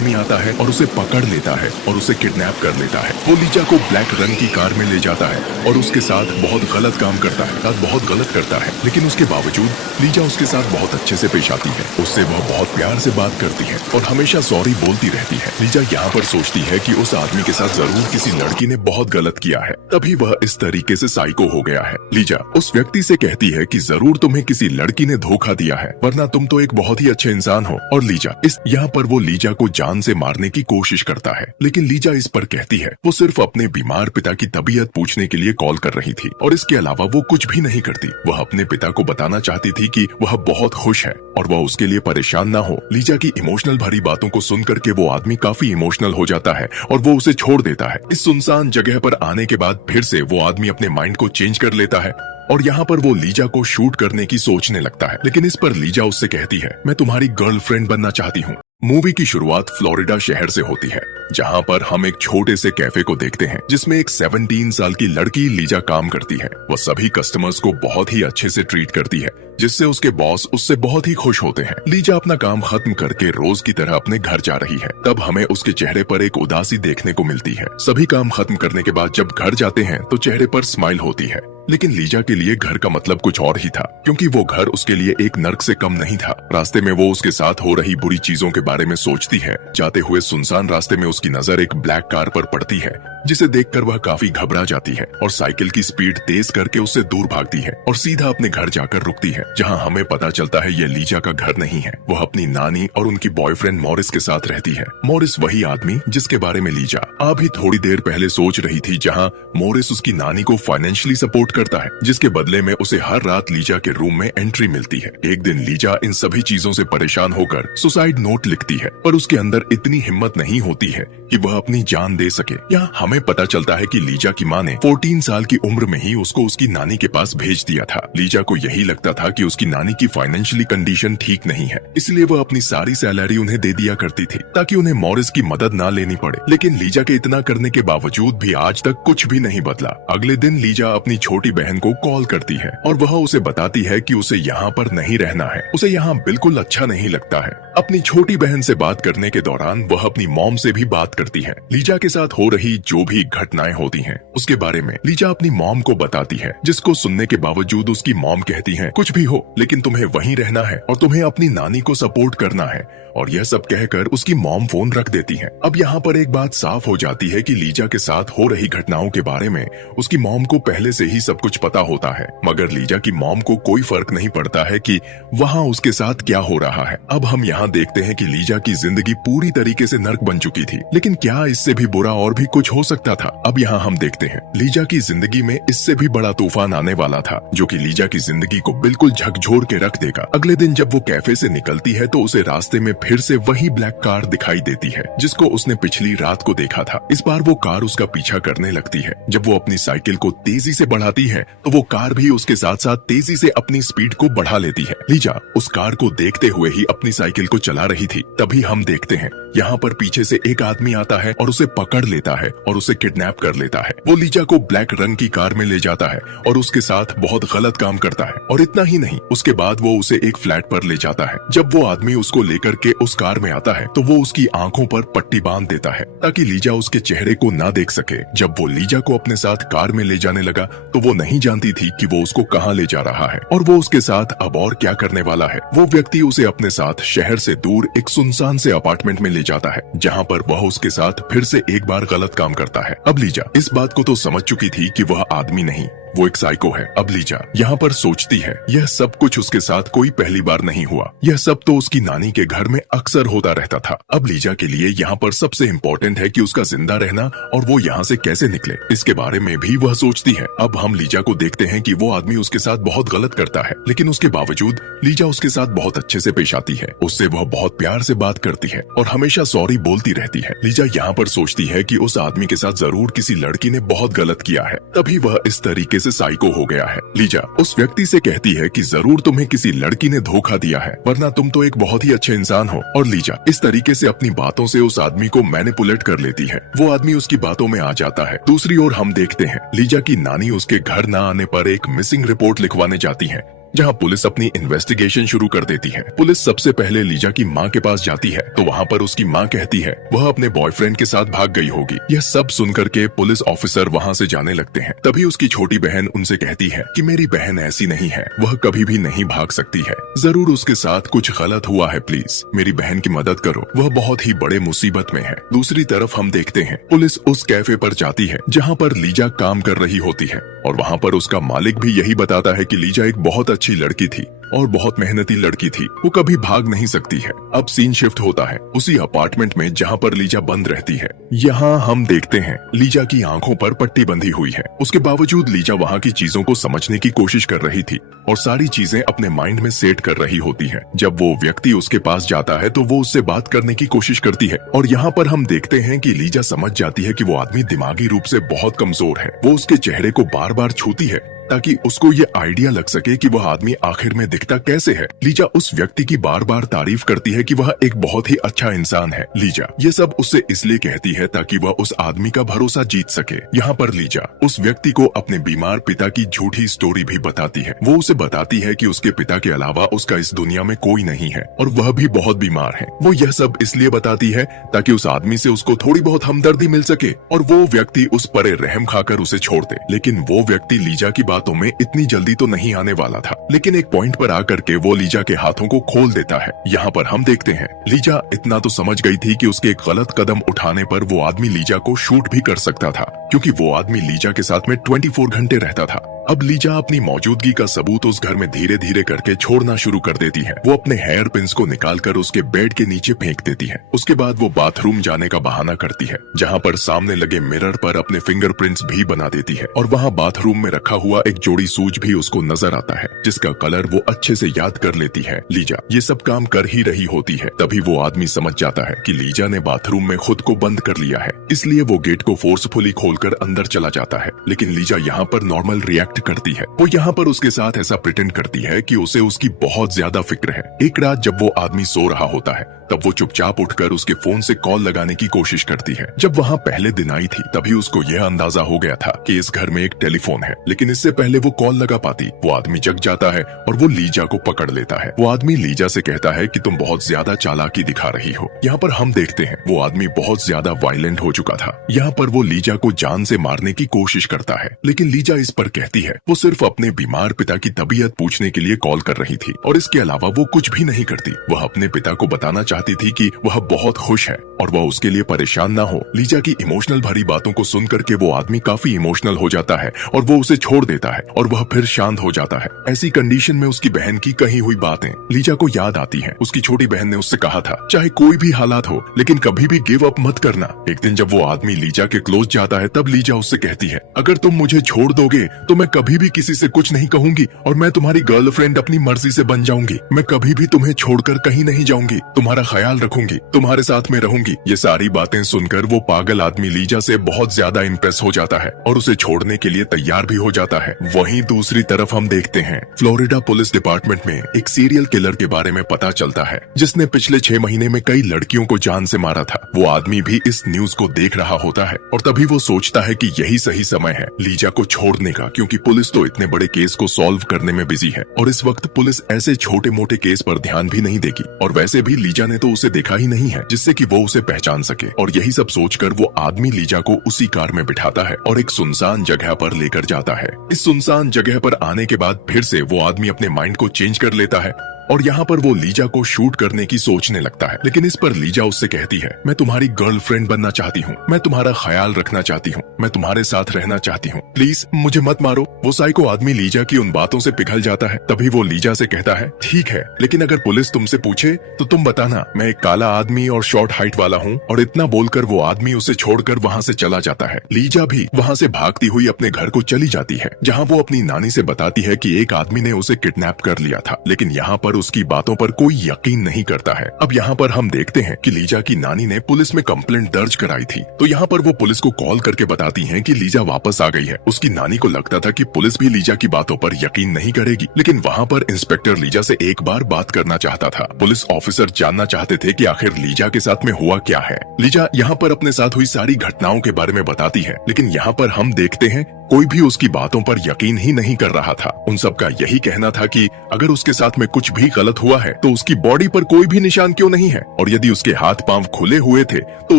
आदमी आता है और उसे पकड़ लेता है और उसे किडनैप कर लेता है। वो लीजा को ब्लैक रंग की कार में ले जाता है और उसके साथ बहुत गलत काम करता है, बहुत गलत करता है। लेकिन उसके बावजूद लीजा उसके साथ बहुत अच्छे से पेश आती है। उससे वह बहुत प्यार से बात करती है और हमेशा सॉरी बोलती रहती है। लीजा यहाँ पर सोचती है कि उस आदमी के साथ जरूर किसी लड़की ने बहुत गलत किया है, तभी वह इस तरीके से साइको हो गया है। लीजा उस व्यक्ति से कहती है कि जरूर तुम्हें किसी लड़की ने धोखा दिया है, वरना तुम तो एक बहुत ही अच्छे इंसान हो। और लीजा यहाँ पर वो लीजा को जान से मारने की कोशिश करता है, लेकिन लीजा इस पर कहती है वो सिर्फ अपने बीमार पिता की तबीयत पूछने के लिए कॉल कर रही थी और इसके अलावा वो कुछ भी नहीं करती। वह अपने पिता को बताना चाहती थी कि वह बहुत खुश है और वह उसके लिए परेशान ना हो। लीजा की इमोशनल भरी बातों को सुन करके वो आदमी काफी इमोशनल हो जाता है और वो उसे छोड़ देता है। इस सुनसान जगह पर आने के बाद फिर से वो आदमी अपने माइंड को चेंज कर लेता है और यहाँ पर वो लीजा को शूट करने की सोचने लगता है। लेकिन इस पर लीजा उससे कहती है मैं तुम्हारी गर्लफ्रेंड बनना चाहती हूँ। मूवी की शुरुआत फ्लोरिडा शहर से होती है, जहाँ पर हम एक छोटे से कैफे को देखते हैं जिसमें एक 17 साल की लड़की लीजा काम करती है। वह सभी कस्टमर्स को बहुत ही अच्छे से ट्रीट करती है, जिससे उसके बॉस उससे बहुत ही खुश होते हैं। लीजा अपना काम खत्म करके रोज की तरह अपने घर जा रही है, तब हमें उसके चेहरे पर एक उदासी देखने को मिलती है। सभी काम खत्म करने के बाद जब घर जाते हैं तो चेहरे पर स्माइल होती है, लेकिन लीजा के लिए घर का मतलब कुछ और ही था, क्योंकि वो घर उसके लिए एक नर्क से कम नहीं था। रास्ते में वो उसके साथ हो रही बुरी चीजों के बारे में सोचती है। जाते हुए सुनसान रास्ते में उसकी नजर एक ब्लैक कार पर पड़ती है, जिसे देखकर वह काफी घबरा जाती है और साइकिल की स्पीड तेज करके उससे दूर भागती है और सीधा अपने घर जाकर रुकती है, जहां हमें पता चलता है ये लीजा का घर नहीं है। वह अपनी नानी और उनकी बॉयफ्रेंड मॉरिस के साथ रहती है। मॉरिस वही आदमी जिसके बारे में लीजा अभी थोड़ी देर पहले सोच रही थी, जहां मॉरिस उसकी नानी को फाइनेंशियली सपोर्ट करता है, जिसके बदले में उसे हर रात लीजा के रूम में एंट्री मिलती है। एक दिन लीजा इन सभी चीजों से परेशान होकर सुसाइड नोट लिखती है, पर उसके अंदर इतनी हिम्मत नहीं होती है कि वह अपनी जान दे सके। यहाँ हमें पता चलता है कि लीजा की माँ ने 14 साल की उम्र में ही उसको उसकी नानी के पास भेज दिया था। लीजा को यही लगता था कि उसकी नानी की फाइनेंशियली कंडीशन ठीक नहीं है, इसलिए वह अपनी सारी सैलरी उन्हें दे दिया करती थी ताकि उन्हें मॉरिस की मदद ना लेनी पड़े। लेकिन लीजा के इतना करने के बावजूद भी आज तक कुछ भी नहीं बदला। अगले दिन लीजा अपनी छोटी बहन को कॉल करती है और वह उसे बताती है कि उसे यहाँ पर नहीं रहना है, उसे यहाँ बिल्कुल अच्छा नहीं लगता है। अपनी छोटी बहन से बात करने के दौरान वह अपनी मॉम से भी बात करती है। लीजा के साथ हो रही जो भी घटनाएं होती हैं उसके बारे में लीजा अपनी मॉम को बताती है, जिसको सुनने के बावजूद उसकी मॉम कहती है कुछ भी हो लेकिन तुम्हें वहीं रहना है और तुम्हें अपनी नानी को सपोर्ट करना है, और यह सब कहकर उसकी मॉम फोन रख देती है। अब यहाँ पर एक बात साफ हो जाती है कि लीजा के साथ हो रही घटनाओं के बारे में उसकी मॉम को पहले से ही सब कुछ पता होता है, मगर लीजा की मॉम को कोई फर्क नहीं पड़ता है कि वहाँ उसके साथ क्या हो रहा है। अब हम यहाँ देखते हैं कि लीजा की जिंदगी पूरी तरीके से नर्क बन चुकी थी, लेकिन क्या इससे भी बुरा और भी कुछ हो सकता था? अब यहाँ हम देखते हैं लीजा की जिंदगी में इससे भी बड़ा तूफान आने वाला था, जो कि लीजा की जिंदगी को बिल्कुल झकझोर के रख देगा। अगले दिन जब वो कैफे से निकलती है तो उसे रास्ते में फिर से वही ब्लैक कार दिखाई देती है, जिसको उसने पिछली रात को देखा था। इस बार वो कार उसका पीछा करने लगती है। जब वो अपनी साइकिल को तेजी से बढ़ाती है तो वो कार भी उसके साथ साथ तेजी से अपनी स्पीड को बढ़ा लेती है। लीजा उस कार को देखते हुए ही अपनी साइकिल को चला रही थी, तभी हम देखते हैं यहाँ पर पीछे से एक आदमी आता है और उसे पकड़ लेता है और उसे किडनैप कर लेता है। वो लीजा को ब्लैक रंग की कार में ले जाता है और उसके साथ बहुत गलत काम करता है, और इतना ही नहीं, उसके बाद वो उसे एक फ्लैट पर ले जाता है। जब वो आदमी उसको लेकर के उस कार में आता है तो वो उसकी आंखों पर पट्टी बांध देता है ताकि लीजा उसके चेहरे को ना देख सके। जब वो लीजा को अपने साथ कार में ले जाने लगा तो वो नहीं जानती थी कि वो उसको कहाँ ले जा रहा है और वो उसके साथ अब और क्या करने वाला है। वो व्यक्ति उसे अपने साथ शहर से दूर एक सुनसान से अपार्टमेंट में ले जाता है, जहाँ पर वह उसके साथ फिर से एक बार गलत काम करता है। अब लीजा इस बात को तो समझ चुकी थी कि वह आदमी नहीं, वो एक साइको है। अब लीजा यहाँ पर सोचती है यह सब कुछ उसके साथ कोई पहली बार नहीं हुआ, यह सब तो उसकी नानी के घर में अक्सर होता रहता था। अब लीजा के लिए यहाँ पर सबसे इम्पोर्टेंट है कि उसका जिंदा रहना और वो यहाँ से कैसे निकले, इसके बारे में भी वह सोचती है। अब हम लीजा को देखते हैं कि वो आदमी उसके साथ बहुत गलत करता है, लेकिन उसके बावजूद लीजा उसके साथ बहुत अच्छे से पेश आती है। उससे वह बहुत प्यार से बात करती है और हमेशा सॉरी बोलती रहती है। लीजा यहाँ पर सोचती है कि उस आदमी के साथ जरूर किसी लड़की ने बहुत गलत किया है, तभी वह इस तरीके से साइको हो गया है। लीजा उस व्यक्ति से कहती है कि जरूर तुम्हें किसी लड़की ने धोखा दिया है, वरना तुम तो एक बहुत ही अच्छे इंसान हो। और लीजा इस तरीके से अपनी बातों से उस आदमी को मैनिपुलेट कर लेती है। वो आदमी उसकी बातों में आ जाता है। दूसरी ओर हम देखते हैं लीजा की नानी उसके घर न आने पर एक मिसिंग रिपोर्ट लिखवाने जाती है, जहाँ पुलिस अपनी इन्वेस्टिगेशन शुरू कर देती है। पुलिस सबसे पहले लीजा की माँ के पास जाती है तो वहाँ पर उसकी माँ कहती है वह अपने बॉयफ्रेंड के साथ भाग गई होगी। यह सब सुनकर के पुलिस ऑफिसर वहाँ से जाने लगते हैं। तभी उसकी छोटी बहन उनसे कहती है कि मेरी बहन ऐसी नहीं है, वह कभी भी नहीं भाग सकती है, जरूर उसके साथ कुछ गलत हुआ है, प्लीज मेरी बहन की मदद करो, वह बहुत ही बड़े मुसीबत में है। दूसरी तरफ हम देखते हैं पुलिस उस कैफे पर जाती है जहाँ पर लीजा काम कर रही होती है और वहाँ पर उसका मालिक भी यही बताता है कि लीजा एक बहुत अच्छी लड़की थी और बहुत मेहनती लड़की थी, वो कभी भाग नहीं सकती है। अब सीन शिफ्ट होता है उसी अपार्टमेंट में जहाँ पर लीजा बंद रहती है। यहाँ हम देखते हैं लीजा की आंखों पर पट्टी बंधी हुई है। उसके बावजूद लीजा वहाँ की चीजों को समझने की कोशिश कर रही थी और सारी चीजें अपने माइंड में सेट कर रही होती है। जब वो व्यक्ति उसके पास जाता है तो वो उससे बात करने की कोशिश करती है और यहाँ पर हम देखते हैं कि लीजा समझ जाती है कि वो आदमी दिमागी रूप से बहुत कमजोर है। वो उसके चेहरे को बार बार छूती है ताकि उसको ये आइडिया लग सके कि वह आदमी आखिर में दिखता कैसे है। लीजा उस व्यक्ति की बार बार तारीफ करती है कि वह एक बहुत ही अच्छा इंसान है। लीजा ये सब उससे इसलिए कहती है ताकि वह उस आदमी का भरोसा जीत सके। यहाँ पर लीजा उस व्यक्ति को अपने बीमार पिता की झूठी स्टोरी भी बताती है। वो उसे बताती है कि उसके पिता के अलावा उसका इस दुनिया में कोई नहीं है और वह भी बहुत बीमार है। वो यह सब इसलिए बताती है ताकि उस आदमी से उसको थोड़ी बहुत हमदर्दी मिल सके और वो व्यक्ति उस पर रहम खाकर उसे छोड़ दे। लेकिन वो व्यक्ति लीजा की बातों में इतनी जल्दी तो नहीं आने वाला था, लेकिन एक पॉइंट पर आकर के वो लीजा के हाथों को खोल देता है। यहाँ पर हम देखते हैं लीजा इतना तो समझ गई थी कि उसके एक गलत कदम उठाने पर वो आदमी लीजा को शूट भी कर सकता था, क्योंकि वो आदमी लीजा के साथ में 24 घंटे रहता था। अब लीजा अपनी मौजूदगी का सबूत उस घर में धीरे धीरे करके छोड़ना शुरू कर देती है। वो अपने हेयर पिन्स को निकालकर उसके बेड के नीचे फेंक देती है। उसके बाद वो बाथरूम जाने का बहाना करती है, जहाँ पर सामने लगे मिरर पर अपने फिंगरप्रिंट्स भी बना देती है और वहाँ बाथरूम में रखा हुआ एक जोड़ी सूज भी उसको नजर आता है, जिसका कलर वो अच्छे से याद कर लेती है। लीजा ये सब काम कर ही रही होती है, तभी वो आदमी समझ जाता है कि लीजा ने बाथरूम में खुद को बंद कर लिया है, इसलिए वो गेट को फोर्सफुली खोलकर अंदर चला जाता है। लेकिन लीजा यहाँ पर नॉर्मल रिएक्ट करती है। वो यहाँ पर उसके साथ ऐसा प्रिटेंड करती है कि उसे उसकी बहुत ज्यादा फिक्र है। एक रात जब वो आदमी सो रहा होता है तब वो चुपचाप उठकर उसके फोन से कॉल लगाने की कोशिश करती है। जब वहाँ पहले दिन आई थी तभी उसको यह अंदाजा हो गया था कि इस घर में एक टेलीफोन है, लेकिन इससे पहले वो कॉल लगा पाती वो आदमी जग जाता है और वो लीजा को पकड़ लेता है। वो आदमी लीजा से कहता है कि तुम बहुत ज्यादा चालाकी दिखा रही हो। यहाँ पर हम देखते हैं वो आदमी बहुत ज्यादा वायलेंट हो चुका था। यहाँ पर वो लीजा को जान से मारने की कोशिश करता है, लेकिन लीजा इस पर कहती है वो सिर्फ अपने बीमार पिता की तबीयत पूछने के लिए कॉल कर रही थी और इसके अलावा वो कुछ भी नहीं करती। वह अपने पिता को बताना चाहती थी कि वह बहुत खुश है और वह उसके लिए परेशान ना हो। लीजा की इमोशनल भरी बातों को सुनकर के वो आदमी काफी इमोशनल हो जाता है और वो उसे छोड़ देता है और वह फिर शांत हो जाता है। ऐसी कंडीशन में उसकी बहन की कही हुई बातें लीजा को याद आती हैं। उसकी छोटी बहन ने उससे कहा था चाहे कोई भी हालात हो लेकिन कभी भी गिव अप मत करना। एक दिन जब वो आदमी लीजा के क्लोज जाता है तब लीजा उससे कहती है अगर तुम मुझे छोड़ दोगे तो मैं कभी भी किसी से कुछ नहीं कहूंगी और मैं तुम्हारी गर्लफ्रेंड अपनी मर्जी से बन जाऊंगी। मैं कभी भी तुम्हें छोड़कर कहीं नहीं जाऊंगी, तुम्हारा ख्याल रखूंगी, तुम्हारे साथ में रहूंगी। ये सारी बातें सुनकर वो पागल आदमी लीजा से बहुत ज्यादा इंप्रेस हो जाता है और उसे छोड़ने के लिए तैयार भी हो जाता है। वहीं दूसरी तरफ हम देखते हैं फ्लोरिडा पुलिस डिपार्टमेंट में एक सीरियल किलर के बारे में पता चलता है जिसने पिछले 6 महीने में कई लड़कियों को जान से मारा था। वो आदमी भी इस न्यूज को देख रहा होता है और तभी वो सोचता है कि यही सही समय है लीजा को छोड़ने का, क्योंकि पुलिस तो इतने बड़े केस को सॉल्व करने में बिजी है और इस वक्त पुलिस ऐसे छोटे मोटे केस पर ध्यान भी नहीं देगी। और वैसे भी लीजा ने तो उसे देखा ही नहीं है जिससे कि वो उसे पहचान सके। और यही सब सोचकर वो आदमी लीजा को उसी कार में बिठाता है और एक सुनसान जगह पर लेकर जाता है। इस सुनसान जगह पर आने के बाद फिर से वो आदमी अपने माइंड को चेंज कर लेता है और यहाँ पर वो लीजा को शूट करने की सोचने लगता है। लेकिन इस पर लीजा उससे कहती है मैं तुम्हारी गर्लफ्रेंड बनना चाहती हूँ, मैं तुम्हारा ख्याल रखना चाहती हूँ, मैं तुम्हारे साथ रहना चाहती हूँ, प्लीज मुझे मत मारो। वो साइको आदमी लीजा की उन बातों से पिघल जाता है। तभी वो लीजा से कहता है ठीक है, लेकिन अगर पुलिस तुमसे पूछे तो तुम बताना मैं एक काला आदमी और शॉर्ट हाइट वाला हूँ। और इतना बोलकर वो आदमी उसे छोड़कर वहाँ से चला जाता है। लीजा भी वहाँ से भागती हुई अपने घर को चली जाती है, जहाँ वो अपनी नानी से बताती है कि एक आदमी ने उसे किडनैप कर लिया था, लेकिन यहाँ पर उसकी बातों पर कोई यकीन नहीं करता है। अब यहाँ पर हम देखते हैं कि लीजा की नानी ने पुलिस में कंप्लेंट दर्ज कराई थी, तो यहाँ पर वो पुलिस को कॉल करके बताती हैं कि लीजा वापस आ गई है। उसकी नानी को लगता था कि पुलिस भी लीजा की बातों पर यकीन नहीं करेगी, लेकिन वहाँ पर इंस्पेक्टर लीजा से एक बार बात करना चाहता था। पुलिस ऑफिसर जानना चाहते थे कि आखिर लीजा के साथ में हुआ क्या है। लीजा यहाँ पर अपने साथ हुई सारी घटनाओं के बारे में बताती है, लेकिन यहाँ पर हम देखते हैं कोई भी उसकी बातों पर यकीन ही नहीं कर रहा था। उन सबका यही कहना था कि अगर उसके साथ में कुछ भी गलत हुआ है तो उसकी बॉडी पर कोई भी निशान क्यों नहीं है, और यदि उसके हाथ पांव खुले हुए थे तो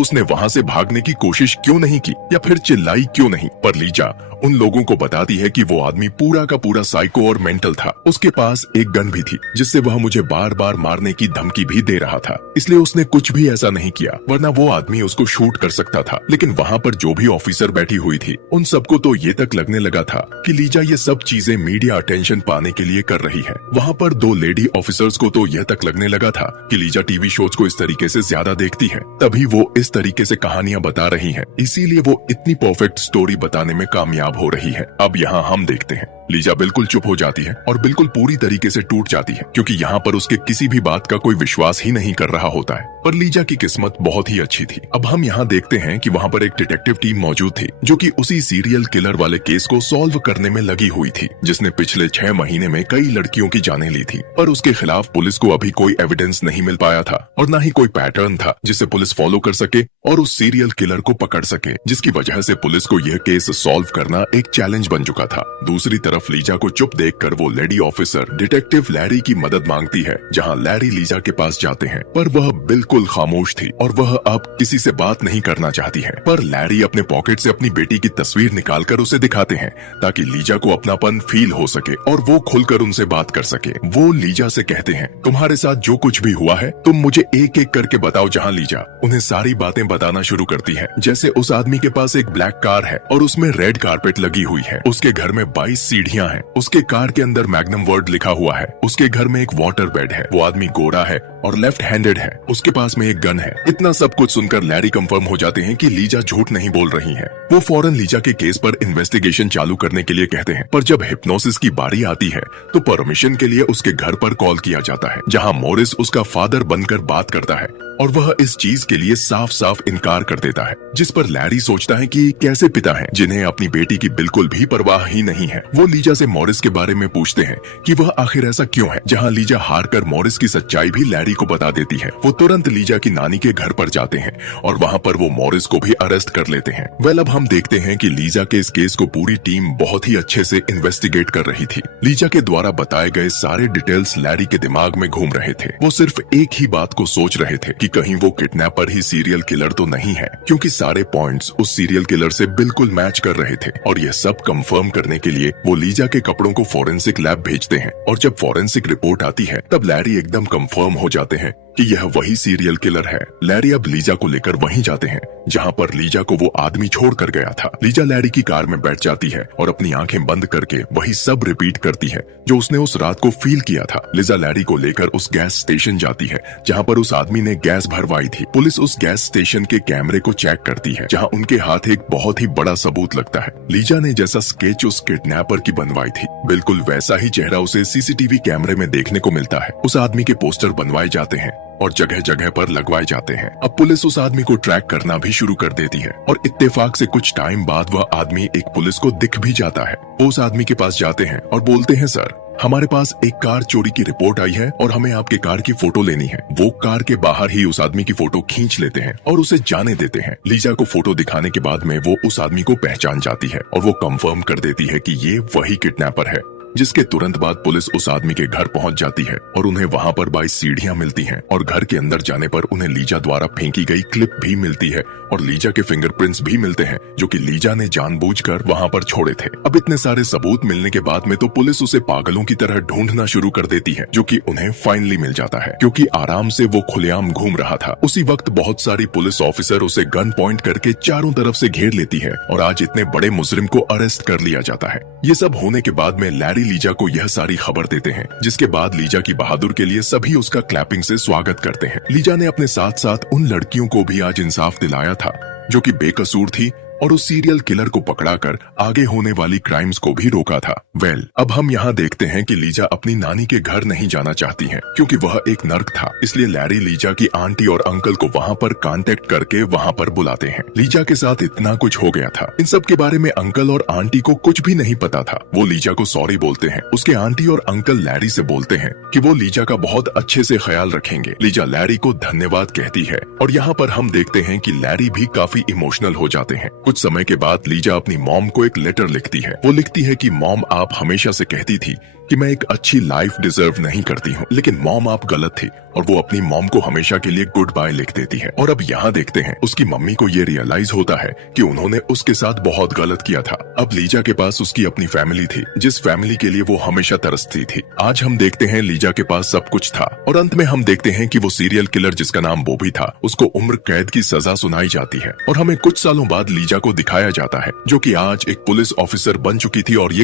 उसने वहां से भागने की कोशिश क्यों नहीं की या फिर चिल्लाई क्यों नहीं। पर लीजा उन लोगों को बताती है कि वो आदमी पूरा का पूरा साइको और मेंटल था। उसके पास एक गन भी थी जिससे वह मुझे बार बार मारने की धमकी भी दे रहा था, इसलिए उसने कुछ भी ऐसा नहीं किया, वरना वो आदमी उसको शूट कर सकता था। लेकिन वहाँ पर जो भी ऑफिसर बैठी हुई थी उन सबको तो ये तक लगने लगा था कि लीजा ये सब चीजें मीडिया अटेंशन पाने के लिए कर रही है। वहाँ पर 2 लेडी ऑफिसर्स को तो यह तक लगने लगा था कि लीजा टीवी शोज को इस तरीके से ज्यादा देखती है, तभी वो इस तरीके से कहानियां बता रही है, इसीलिए वो इतनी परफेक्ट स्टोरी बताने में कामयाब हो रही है। अब यहाँ हम देखते हैं लीजा बिल्कुल चुप हो जाती है और बिल्कुल पूरी तरीके से टूट जाती है, क्योंकि यहाँ पर उसके किसी भी बात का कोई विश्वास ही नहीं कर रहा होता है। पर लीजा की किस्मत बहुत ही अच्छी थी। अब हम यहाँ देखते हैं कि वहाँ पर एक डिटेक्टिव टीम मौजूद थी जो कि उसी सीरियल किलर वाले केस को सॉल्व करने में लगी हुई थी, जिसने पिछले 6 महीने में कई लड़कियों की जानें ली थी। पर उसके खिलाफ पुलिस को अभी कोई एविडेंस नहीं मिल पाया था और न ही कोई पैटर्न था जिसे पुलिस फॉलो कर सके और उस सीरियल किलर को पकड़ सके, जिसकी वजह से पुलिस को यह केस सॉल्व करना एक चैलेंज बन चुका था। दूसरी तरफ लीजा को चुप देखकर वो लेडी ऑफिसर डिटेक्टिव लैरी की मदद मांगती है, जहां लैरी लीजा के पास जाते हैं, पर वह बिल्कुल खामोश थी और वह अब किसी से बात नहीं करना चाहती है। पर लैरी अपने पॉकेट से अपनी बेटी की तस्वीर निकालकर उसे दिखाते हैं ताकि लीजा को अपनापन फील हो सके और वो खुलकर उनसे बात कर सके। वो लीजा से कहते हैं, तुम्हारे साथ जो कुछ भी हुआ है तुम मुझे एक एक करके बताओ। जहाँ लीजा उन्हें सारी बातें बताना शुरू करती है, जैसे उस आदमी के पास एक ब्लैक कार है और उसमें रेड कारपेट लगी हुई है, उसके घर में 22 सीढ़ियां हैं, उसके कार के अंदर मैग्नम वर्ड लिखा हुआ है, उसके घर में एक वाटर बेड है, वो आदमी गोरा है और लेफ्ट हैंडेड है, उसके पास में एक गन है। इतना सब कुछ सुनकर लैरी कंफर्म हो जाते हैं कि लीजा झूठ नहीं बोल रही है। वो फौरन लीजा के केस पर इन्वेस्टिगेशन चालू करने के लिए कहते हैं, पर जब हिप्नोसिस की बारी आती है तो परमिशन के लिए उसके घर पर कॉल किया जाता है, जहाँ मॉरिस उसका फादर बनकर बात करता है और वह इस चीज के लिए साफ साफ इनकार कर देता है, जिस पर लैरी सोचता है कि कैसे पिता हैं जिन्हें अपनी बेटी की बिल्कुल भी परवाह ही नहीं है। वो लीजा से मॉरिस के बारे में पूछते हैं कि वह आखिर ऐसा क्यों है, जहां लीजा हार कर मॉरिस की सच्चाई भी लैरी को बता देती है। वो तुरंत लीजा की नानी के घर पर जाते हैं और वहां पर वो मॉरिस को भी अरेस्ट कर लेते हैं। वेल, अब हम देखते हैं कि लीजा के इस केस को पूरी टीम बहुत ही अच्छे से इन्वेस्टिगेट कर रही थी। लीजा के द्वारा बताए गए सारे डिटेल्स लैरी के दिमाग में घूम रहे थे। वो सिर्फ एक ही बात को सोच रहे थे कि कहीं वो किडनैपर ही सीरियल किलर तो नहीं है, क्योंकि सारे पॉइंट्स उस सीरियल किलर से बिल्कुल मैच कर रहे थे। और यह सब कंफर्म करने के लिए वो लीजा के कपड़ों को फॉरेंसिक लैब भेजते हैं और जब फॉरेंसिक रिपोर्ट आती है तब लैरी एकदम कंफर्म हो जाते हैं कि यह वही सीरियल किलर है। लैरी अब लीजा को लेकर वहीं जाते हैं जहां पर लीजा को वो आदमी छोड़ कर गया था। लीजा लैरी की कार में बैठ जाती है और अपनी आंखें बंद करके वही सब रिपीट करती है जो उसने उस रात को फील किया था। लीजा लैरी को लेकर उस गैस स्टेशन जाती है जहां पर उस आदमी ने गैस भरवाई थी। पुलिस उस गैस स्टेशन के कैमरे को चेक करती है जहां उनके हाथ एक बहुत ही बड़ा सबूत लगता है। लीजा ने जैसा स्केच उस किडनैपर की बनवाई थी, बिल्कुल वैसा ही चेहरा उसे सीसीटीवी कैमरे में देखने को मिलता है। उस आदमी के पोस्टर बनवाए जाते हैं और जगह जगह पर लगवाए जाते हैं। अब पुलिस उस आदमी को ट्रैक करना भी शुरू कर देती है और इत्तेफाक से कुछ टाइम बाद वह आदमी एक पुलिस को दिख भी जाता है। वो उस आदमी के पास जाते हैं और बोलते हैं, सर हमारे पास एक कार चोरी की रिपोर्ट आई है और हमें आपके कार की फोटो लेनी है। वो कार के बाहर ही उस आदमी की फोटो खींच लेते हैं और उसे जाने देते हैं। लीजा को फोटो दिखाने के बाद में वो उस आदमी को पहचान जाती है और वो कंफर्म कर देती है कि ये वही किडनैपर है। जिसके तुरंत बाद पुलिस उस आदमी के घर पहुंच जाती है और उन्हें वहां पर 22 सीढ़ियां मिलती हैं और घर के अंदर जाने पर उन्हें लीजा द्वारा फेंकी गई क्लिप भी मिलती है और लीजा के फिंगरप्रिंट्स भी मिलते हैं जो कि लीजा ने जानबूझकर वहां पर छोड़े थे। अब इतने सारे सबूत मिलने के बाद में तो पुलिस उसे पागलों की तरह ढूंढना शुरू कर देती है, जो कि उन्हें फाइनली मिल जाता है क्योंकि आराम से वो खुलेआम घूम रहा था। उसी वक्त बहुत सारी पुलिस ऑफिसर उसे गन पॉइंट करके चारों तरफ से घेर लेती है और आज इतने बड़े मुजरिम को अरेस्ट कर लिया जाता है। ये सब होने के बाद में लैरी लीजा को यह सारी खबर देते हैं, जिसके बाद लीजा की बहादुर के लिए सभी उसका क्लैपिंग से स्वागत करते हैं। लीजा ने अपने साथ साथ उन लड़कियों को भी आज इंसाफ दिलाया था जो कि बेकसूर थी और उस सीरियल किलर को पकड़ाकर आगे होने वाली क्राइम्स को भी रोका था। वेल, अब हम यहाँ देखते हैं कि लीजा अपनी नानी के घर नहीं जाना चाहती हैं क्योंकि वह एक नर्क था। इसलिए लैरी लीजा की आंटी और अंकल को वहाँ पर कांटेक्ट करके वहाँ पर बुलाते हैं। लीजा के साथ इतना कुछ हो गया था, इन सब के बारे में अंकल और आंटी को कुछ भी नहीं पता था। वो लीजा को सॉरी बोलते हैं। उसके आंटी और अंकल लैरी से बोलते हैं कि वो लीजा का बहुत अच्छे से ख्याल रखेंगे। लीजा लैरी को धन्यवाद कहती है और यहाँ पर हम देखते हैं कि लैरी भी काफी इमोशनल हो जाते हैं। कुछ समय के बाद लीजा अपनी मॉम को एक लेटर लिखती है। वो लिखती है कि मॉम, आप हमेशा से कहती थी कि मैं एक अच्छी लाइफ डिजर्व नहीं करती हूँ, लेकिन मॉम आप गलत थी। और वो अपनी मॉम को हमेशा के लिए गुड बाय लिख देती है। और अब यहाँ देखते हैं उसकी मम्मी को ये रियलाइज होता है कि उन्होंने उसके साथ बहुत गलत किया था। अब लीजा के पास उसकी अपनी फैमिली थी, जिस फैमिली के लिए वो हमेशा तरसती थी। आज हम देखते हैं लीजा के पास सब कुछ था और अंत में हम देखते हैं कि वो सीरियल किलर जिसका नाम बॉबी था, उसको उम्र कैद की सजा सुनाई जाती है। और हमें कुछ सालों बाद लीजा को दिखाया जाता है, जो कि आज एक पुलिस ऑफिसर बन चुकी थी और ये